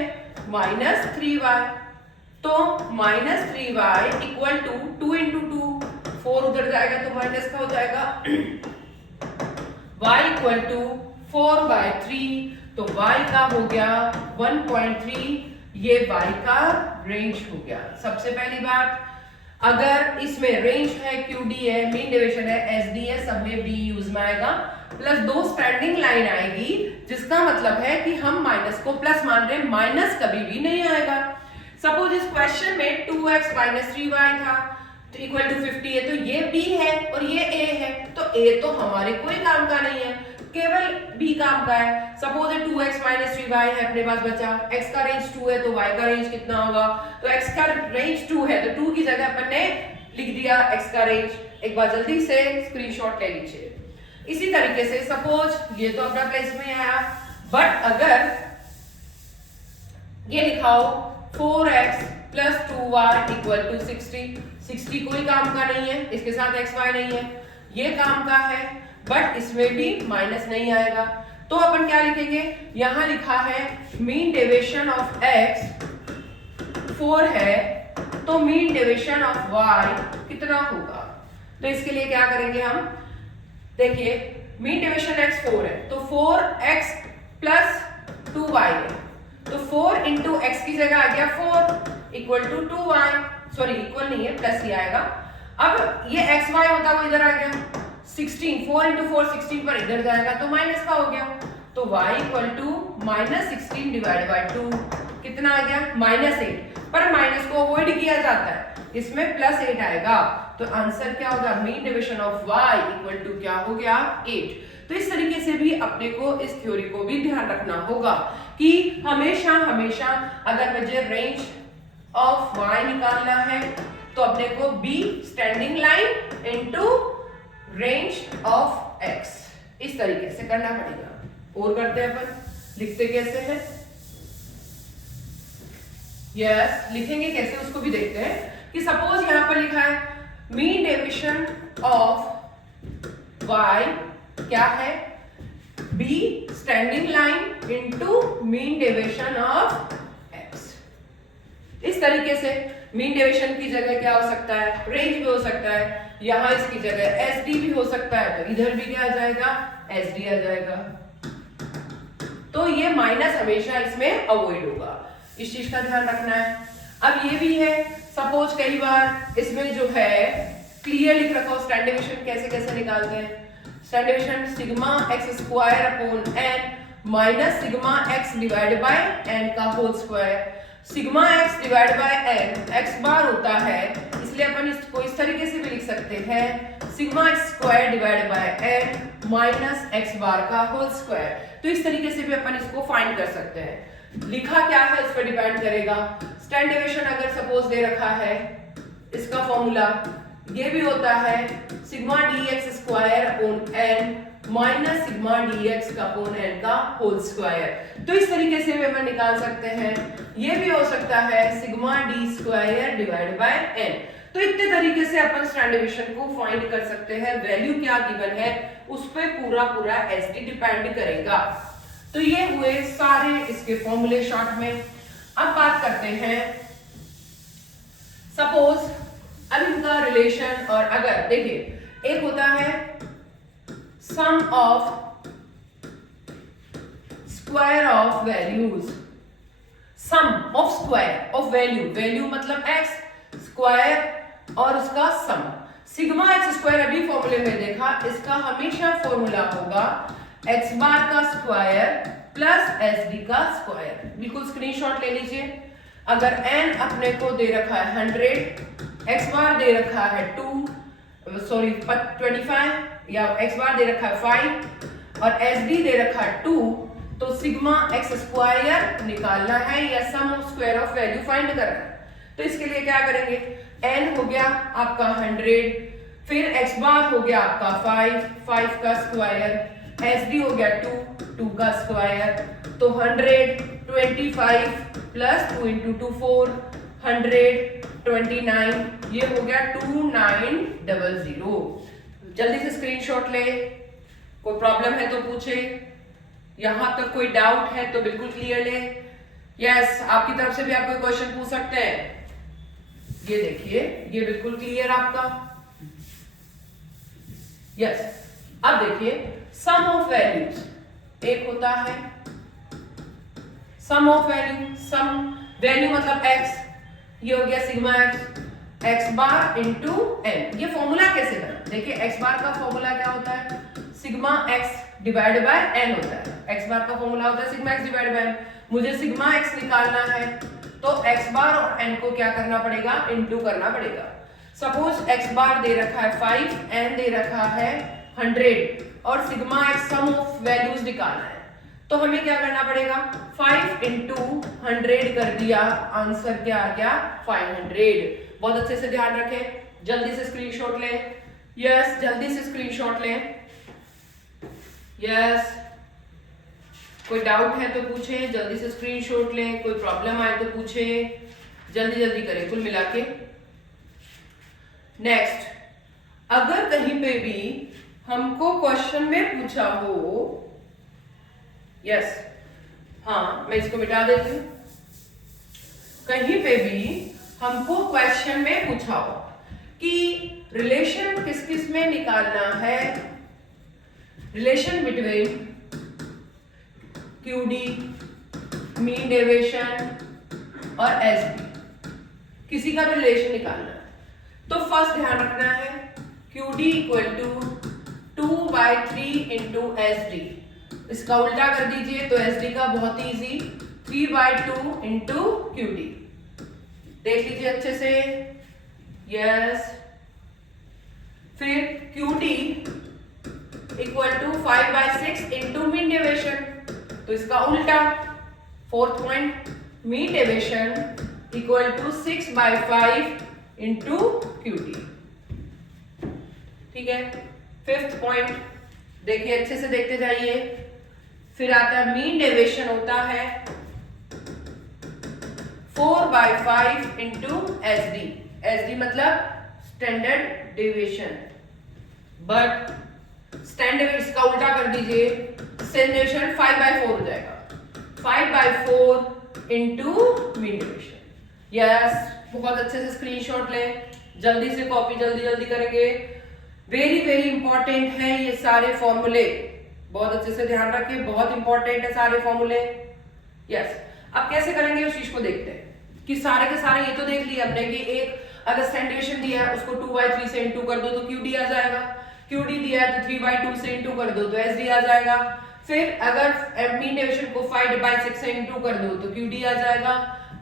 माइनस 3y, तो minus 3y equal to 2 into 2, 4 उधर जाएगा तो माइनस का हो जाएगा, y इक्वल टू 4/3, तो y का हो गया 1.3, ये y का रेंज हो गया। सबसे पहली बात, अगर इसमें रेंज है, QD है, मीन डेविएशन है, SD है, सब में b यूज में आएगा, प्लस 2 स्टैंडिंग लाइन आएगी, जिसका मतलब है कि हम माइनस को प्लस मान रहे हैं, माइनस कभी भी नहीं आएगा। सपोज इस क्वेश्चन में 2x माइनस 3y था तो इक्वल टू 50 है, तो ये b है और ये a है, तो a तो हमारे कोई काम का नहीं है, केवल b काम का है। सपोज 2x माइनस 3y है अपने पास बचा, x का रेंज 2 है तो y का रेंज कितना होगा? तो x का रेंज 2 है तो 2 की जगह अपन ने लिख दिया x का रेंज। एक बार जल्दी से स्क्रीनशॉट ले लीजिए। इसी तरीके से सपोज ये तो अपना प्लेस में आया, बट अगर ये लिखाओ 4x plus 2y equal to 60 कोई काम का नहीं है, इसके साथ xy नहीं है, ये काम का है। बट इसमें भी माइनस नहीं आएगा। तो अपन क्या लिखेंगे, यहां लिखा है मीन डेविएशन ऑफ x 4 है, तो मीन डेविएशन ऑफ y कितना होगा। तो इसके लिए क्या करेंगे हम, देखिए मीन डेविएशन x 4 है, तो 4x प्लस 2y है, तो 4 इंटू एक्स की जगह आ गया 4 equal to 2y, sorry equal नहीं है प्लस ही आएगा। अब ये एक्स वाई होता वो इधर आ गया 16, 4 इंटू 4 16 पर इधर जाएगा तो माइनस का हो गया, तो y equal to minus 16 divide by 2 कितना आ गया -8, पर माइनस को अवॉइड किया जाता है, इसमें +8 आएगा, तो आंसर क्या होगा, mean division of y equal to क्या हो गया 8। तो इस तरीके से भी अपने को इस थ्योरी को भी ध्यान रखना होगा कि हमेशा हमेशा अगर मुझे रेंज ऑफ y निकालना है तो अपने को b standing line into range of x इस तरीके से करना पड़ेगा। और करते हैं अपन, लिखते कैसे हैं, यस लिखेंगे कैसे उसको भी देखते हैं कि सपोज यहां पर लिखा है मीन डेविएशन ऑफ y क्या है, b standing line into mean deviation of x। इस तरीके से मीन डेविएशन की जगह क्या हो सकता है, रेंज भी हो सकता है, यहां इसकी जगह SD भी हो सकता है, तो इधर भी क्या आ जाएगा SD आ जाएगा, तो ये माइनस हमेशा इसमें अवॉइड होगा, इस चीज का ध्यान रखना है। अब ये भी है सपोज कई बार इसमें जो है क्लियर लिख रखा हो स्टैंडर्ड डेविएशन कैसे कैसे निकालते हैं, standard deviation sigma x square upon n minus sigma x divide by n का whole square. Sigma x divide by n x bar होता है, इसलिए अपन इसको इस तरीके से भी लिख सकते हैं sigma x square divide by n minus x बार का होल स्क्वायर। तो इस तरीके से भी अपन इसको फाइंड कर सकते हैं, लिखा क्या है इस पर डिपेंड करेगा। स्टैंडर्ड डेविएशन अगर सपोज दे रखा है, इसका फॉर्मूला ये भी होता है sigma dx square upon n minus sigma dx का अपॉन n का होल स्क्वायर। तो इस तरीके से भी हम निकाल सकते हैं, ये भी हो सकता है sigma d square divide by n। तो इतने तरीके से अपन स्टैंडर्ड डेविएशन को फाइंड कर सकते हैं, वैल्यू क्या गिवन है उस पे पूरा पूरा SD डिपेंड करेगा। तो ये हुए सारे इसके फॉर्मूले शॉर्ट में। अब बात करते हैं सपोज अब इनका रिलेशन, और अगर देखिए एक होता है sum of square of values, sum of square of value, value मतलब x स्क्वायर और उसका सम। सिग्मा x स्क्वायर अभी फॉर्मूले में देखा, इसका हमेशा फॉर्मूला होगा x बार का स्क्वायर प्लस SD का स्क्वायर। बिल्कुल स्क्रीनशॉट ले लीजिए। अगर n अपने को दे रखा है 100, x बार दे रखा है 25 या x बार दे रखा है 5 और SD दे रखा है 2, तो सिग्मा x स्क्वायर निकालना है या sum of square of value find करना है। तो इसके लिए क्या करेंगे, n हो गया आपका 100, फिर x बार हो गया आपका 5 का स्क्वायर, SD हो गया 2 का स्क्वायर, तो 125 प्लस 2 इंटू 2 4 129, ये हो गया 2900। जल्दी से स्क्रीनशॉट ले, कोई प्रॉब्लम है तो पूछे, यहां तक कोई डाउट है तो बिल्कुल क्लियर ले। यस आपकी तरफ से भी आप कोई क्वेश्चन पूछ सकते हैं। ये देखिए ये बिल्कुल क्लियर आपका। यस अब देखिए सम ऑफ वैल्यूज, एक होता है sum of value, some value मतलब x, ये हो गया sigma x bar into n। ये फॉर्मूला कैसे बना, देखिए x बार का फॉर्मूला क्या होता है, sigma x divide by n होता है। x बार का फॉर्मूला होता है sigma x divide by n। मुझे सिग्मा x निकालना है तो x बार और n को क्या करना पड़ेगा, इंटू करना पड़ेगा। सपोज x बार दे रखा है 5, n दे रखा है 100 और sigma x sum of values निकालना है, तो हमें क्या करना पड़ेगा, 5 इंटू 100 कर दिया, आंसर क्या आ गया 500। बहुत अच्छे से ध्यान रखें, जल्दी से स्क्रीनशॉट लें। यस जल्दी से स्क्रीनशॉट लें। यस कोई डाउट है तो पूछें, जल्दी से स्क्रीनशॉट लें, कोई प्रॉब्लम आए तो पूछें, जल्दी जल्दी करें कुल मिला के। नेक्स्ट, अगर कहीं पे भी हमको क्वेश्चन में पूछा हो, यस, हाँ मैं इसको मिटा देती हूं। कहीं पे भी हमको क्वेश्चन में पूछा हो कि रिलेशन किस किस में निकालना है, relation between QD, mean deviation और SB, किसी का भी रिलेशन निकालना है, तो फर्स्ट ध्यान रखना है QD equal to 2/3 into SD। इसका उल्टा कर दीजिए तो SD का बहुत इजी 3/2 इंटू QD। देख लीजिए अच्छे से, यस। फिर QD equal to 5/6 into mean deviation, तो इसका उल्टा 4th point, mean deviation equal to 6/5 into QD। ठीक है। 5th पॉइंट देखिए अच्छे से देखते जाइए। फिर आता है मीन डेविएशन होता है 4/5 इंटू SD। SD मतलब स्टैंडर्ड डेविएशन, बट स्टैंडर्ड इसका उल्टा कर दीजिए, स्टैंडर्ड डेविएशन 5/4 हो जाएगा, 5/4 इंटू मीन डेविएशन। यस, बहुत अच्छे से स्क्रीनशॉट लें, जल्दी से कॉपी जल्दी करेंगे। वेरी वेरी इंपॉर्टेंट है ये सारे फॉर्मूले, बहुत अच्छे से ध्यान रखिए, बहुत इंपॉर्टेंट है सारे फॉर्मूले। यस, अब कैसे करेंगे उस चीज को देखते हैं कि सारे के सारे ये तो देख लिया हमने कि एक अगर स्टैंडर्ड डेविएशन दिया है उसको 2/3 से इंटू कर दो तो QD आ जाएगा, QD दिया है तो 3/2 से इंटू कर दो तो SD आ जाएगा। फिर अगर मीन डेविएशन को 5/6 से इंटू कर दो तो QD आ जाएगा,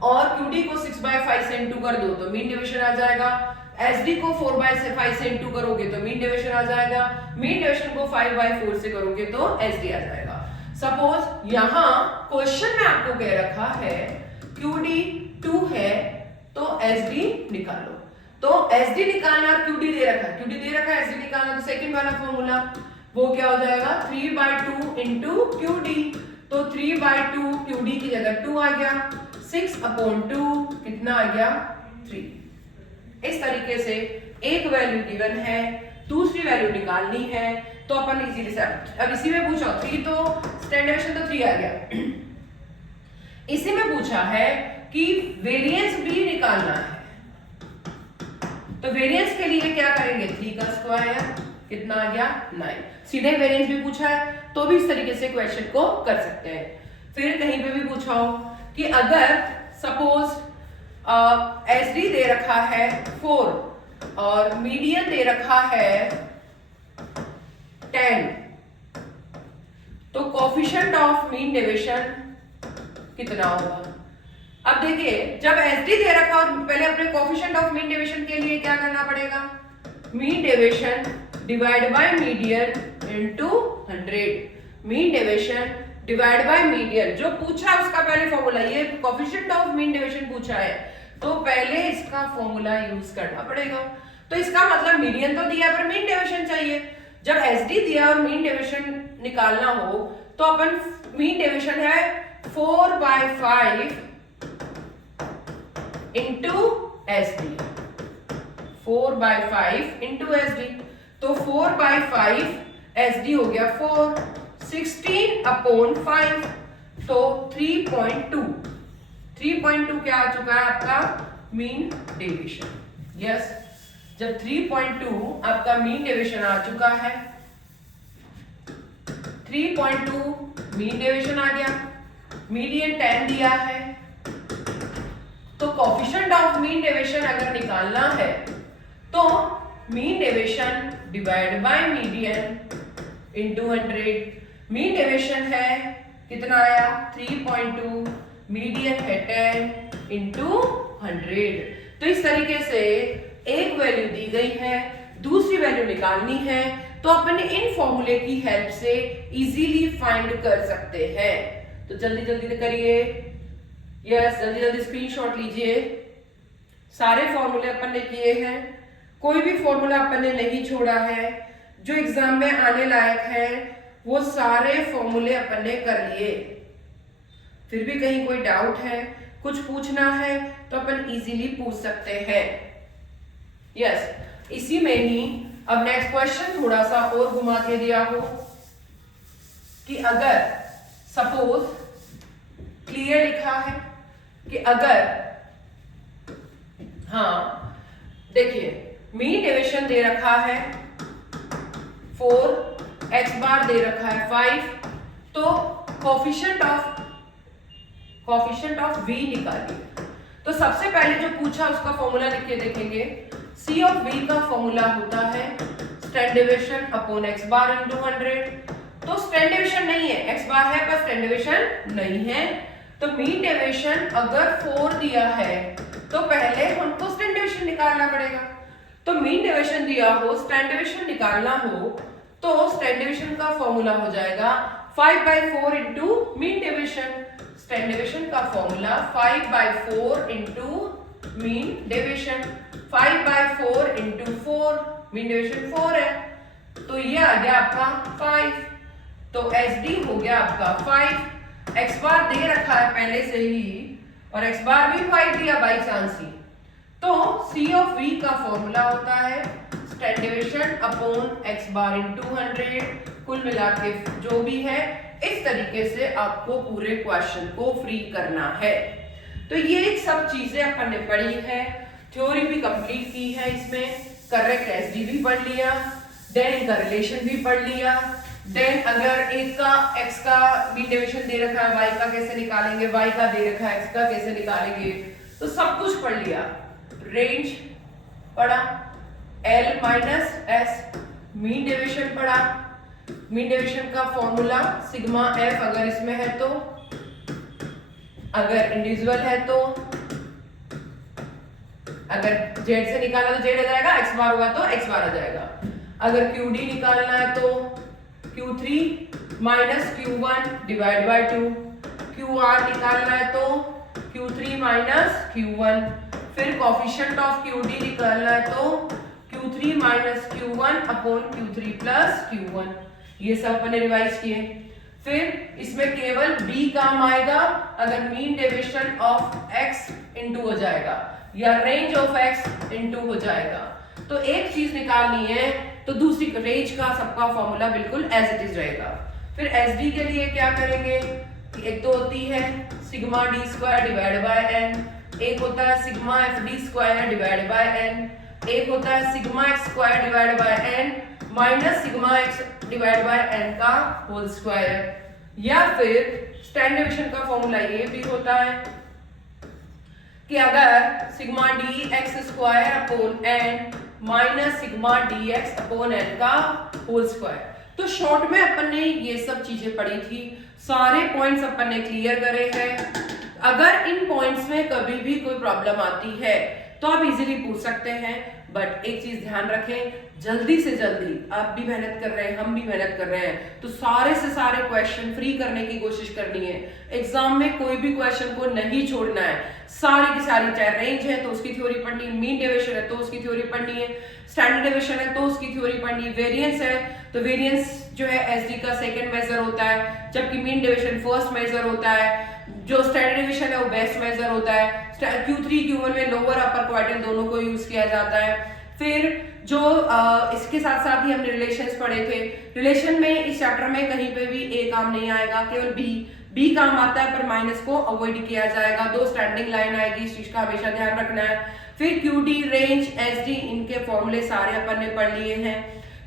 और QD को 6/5 से इंटू कर दो तो मीन डेविएशन आ जाएगा। SD को 4/5 से इंटू करोगे तो मीन डेविएशन आ जाएगा, मीन डेविएशन को 5/4 से करोगे तो SD आ जाएगा। सपोज यहाँ क्वेश्चन में आपको कह रखा है QD 2 है तो SD निकालो, तो SD निकालना और QD दे रखा है, QD दे रखा है, SD निकालना, तो सेकंड वाला फॉर्मूला वो क्या हो जाएगा 3/2 इंटू QD, तो 3/2 QD की जगह 2 आ गया, 6/2 कितना आ गया 3। इस तरीके से एक वैल्यू गिवन है, दूसरी वैल्यू निकालनी है, तो अपन इजीली से, अब इसी में पूछा 3 तो स्टैंडर्ड डेविएशन तो 3 आ गया। इसी में पूछा है कि वेरिएंस भी निकालना है, तो वेरिएंस के लिए क्या करेंगे 3 का स्क्वायर, कितना आ गया 9। सीधे वेरिएंस भी पूछा है तो भी इस तरीके से क्वेश्चन को कर सकते हैं। फिर कहीं पे भी पूछा हो कि अगर सपोज SD दे रखा है 4 और मीडियन दे रखा है 10, तो कोफिशिएंट ऑफ मीन डेविएशन कितना होगा। अब देखिए जब SD दे रखा और पहले अपने कोफिशिएंट ऑफ मीन डेविएशन के लिए क्या करना पड़ेगा, mean deviation divide by median into 100, mean deviation divide by median, जो पूछा उसका पहले फॉर्मूला, ये कोफिशिएंट ऑफ मीन डेविएशन पूछा है तो पहले इसका फॉर्मूला यूज करना पड़ेगा। तो इसका मतलब मीडियन तो दिया पर मीन डेविएशन चाहिए, जब SD दिया और मीन डेविएशन निकालना हो तो अपन मीन डेविएशन है 4/5 इंटू SD, 4/5 इंटू SD, तो 4/5 SD हो गया 4, 16/5 तो 3.2, 3.2 क्या आ चुका है आपका मीन डेविएशन। यस, जब 3.2 आपका मीन डेविएशन आ चुका है, 3.2 मीन डेविएशन आ गया, मीडियन 10 दिया है, तो कोफिशिएंट ऑफ मीन डेविएशन अगर निकालना है तो mean deviation divide by median into 100, mean deviation है कितना आया 3.2, मीडियन है 10 इंटू 100। तो इस तरीके से एक वैल्यू दी गई है, दूसरी वैल्यू निकालनी है, तो अपन इन फॉर्मूले की हेल्प से इजीली फाइंड कर सकते हैं। तो जल्दी जल्दी करिए, यस जल्दी जल्दी स्क्रीनशॉट लीजिए। सारे फॉर्मूले अपन ने किए हैं, कोई भी फॉर्मूला अपन ने नहीं छोड़ा है, जो एग्जाम में आने लायक है वो सारे फॉर्मूले अपन ने कर लिए। फिर भी कहीं कोई डाउट है, कुछ पूछना है तो अपन इजीली पूछ सकते हैं। यस, इसी में ही अब नेक्स्ट क्वेश्चन थोड़ा सा और घुमा के दिया हो कि अगर सपोज क्लियर लिखा है कि अगर, हाँ देखिए मीन डिवीजन दे रखा है 4, x बार दे रखा है 5, तो कोफिशिएंट ऑफ v निकालिए। तो सबसे पहले जो पूछा उसका फॉर्मूला लिख के देखेंगे। c ऑफ v का फॉर्मूला होता है stand division upon x bar into 100। तो स्टैंड डिवीजन नहीं है, x बार है पर स्टैंड डिवीजन नहीं है। तो मीन डिवीजन अगर 4 दिया है तो पहले हमको स्टैंड डिवीजन निकालना पड़ेगा। तो मीन डिवीजन दिया हो, स्टैंड डिवीजन निकालना हो, तो स्टैंड डिवीजन का फॉर्मूला हो जाएगा 5/4 into mean division. Stand division का formula 5/4 into mean division. 5/4 into 4, mean division 4 है, तो ये आ गया आपका 5। तो एसडी हो गया आपका 5। एक्स बार दे रखा है पहले से ही और एक्स बार भी 5 दिया बाई चांस ही। तो सी ऑफ वी का फॉर्मूला होता है stand division upon x bar into 100। कुल मिला के जो भी है इस तरीके से आपको पूरे क्वेश्चन को फ्री करना है। तो ये सब चीजें अपन ने पढ़ी है, थ्योरी भी कंप्लीट की है, इसमें करेक्ट एसडी भी पढ़ लिया, देन इनका रिलेशन भी पढ़ लिया, देन अगर एक का x का मीन डिवीजन दे रखा है y का कैसे निकालेंगे, y का दे रखा है x का कैसे निकालेंगे, तो सब कुछ पढ़ लिया। रेंज पढ़ा, L minus S, mean division पढ़ा, मीन डिवीजन का फॉर्मूला सिग्मा f अगर इसमें है तो, अगर इंडिविजुअल है तो, अगर z से निकाला तो z आ जाएगा, x बार होगा तो x बार आ जाएगा। अगर QD निकालना है तो Q3 minus Q1 divide by 2, QR निकालना है तो Q3 माइनस Q1, फिर कोफिशिएंट ऑफ QD निकालना है तो Q3 minus Q1 upon Q3 plus Q1। ये सब अपने रिवाइज किए। फिर इसमें केवल B काम आएगा अगर mean division of x into हो जाएगा या रेंज ऑफ x इंटू हो जाएगा। तो एक चीज निकालनी है तो दूसरी रेंज का सबका फॉर्मूला बिल्कुल एज इट इज रहेगा। फिर एसडी के लिए क्या करेंगे, एक तो होती है sigma d square divide by n, एक होता है sigma f d square divide by n, एक होता है sigma x square divide by n minus sigma x divide by n का होल स्क्वायर। या फिर स्टैंड डिवीजन का फॉर्मूला ये भी होता है कि अगर sigma d x square upon n minus sigma d x upon n का होल स्क्वायर। तो शॉर्ट में अपन ने ये सब चीजें पढ़ी थी, सारे पॉइंट्स अपन ने क्लियर करे हैं। अगर इन पॉइंट्स में कभी भी कोई प्रॉब्लम आती है तो आप इजीली पूछ सकते हैं, बट एक चीज ध्यान रखें, जल्दी से जल्दी, आप भी मेहनत कर रहे हैं, हम भी मेहनत कर रहे हैं, तो सारे से सारे क्वेश्चन फ्री करने की कोशिश करनी है। एग्जाम में कोई भी क्वेश्चन को नहीं छोड़ना है, सारी की सारी, चाहे रेंज है तो उसकी थ्योरी पढ़नी है, मीन डिवीजन है तो उसकी थ्योरी पढ़नी है, स्टैंडर्ड डिवीजन है तो उसकी थ्योरी पढ़नी है, वेरिएंस है तो वेरिएंस जो है एसडी का सेकंड मेजर होता है, जबकि मीन डिवीजन फर्स्ट मेजर होता है, जो स्टैंडर्ड डिवीजन है वो बेस्ट मेजर होता है। Q3 Q1 में लोअर अपर क्वार्टाइल दोनों को यूज किया जाता है। फिर जो इसके साथ साथ ही हमने रिलेशंस पढ़े थे, रिलेशन में इस चैप्टर में कहीं पे भी ए काम नहीं आएगा, केवल बी काम आता है, पर माइनस को अवॉइड किया जाएगा। 2 स्टैंडिंग लाइन आएगी, इस चीज का हमेशा ध्यान रखना है। फिर QD, रेंज, एसडी, इनके फॉर्मूले सारे अपन ने पढ़ लिए हैं।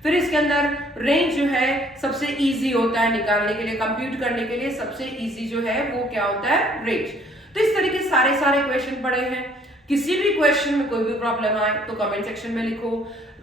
फिर इसके अंदर रेंज जो है सबसे इजी होता है निकालने के लिए, कंप्यूट करने के लिए सबसे इजी जो है वो क्या होता है, रेंज। तो इस तरीके सारे क्वेश्चन पढ़े हैं। किसी भी क्वेश्चन में कोई भी प्रॉब्लम आए तो कमेंट सेक्शन में लिखो,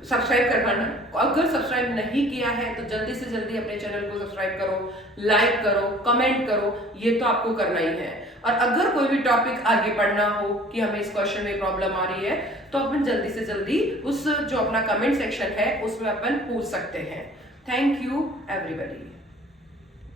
सब्सक्राइब करना, अगर सब्सक्राइब नहीं किया है तो जल्दी से जल्दी अपने चैनल को सब्सक्राइब करो, लाइक करो, कमेंट करो, ये तो आपको करना ही है। और अगर कोई भी टॉपिक आगे पढ़ना हो कि हमें इस क्वेश्चन में प्रॉब्लम आ रही है तो अपन जल्दी से जल्दी उस जो अपना कमेंट सेक्शन है उसमें अपन पूछ सकते हैं। Thank you everybody.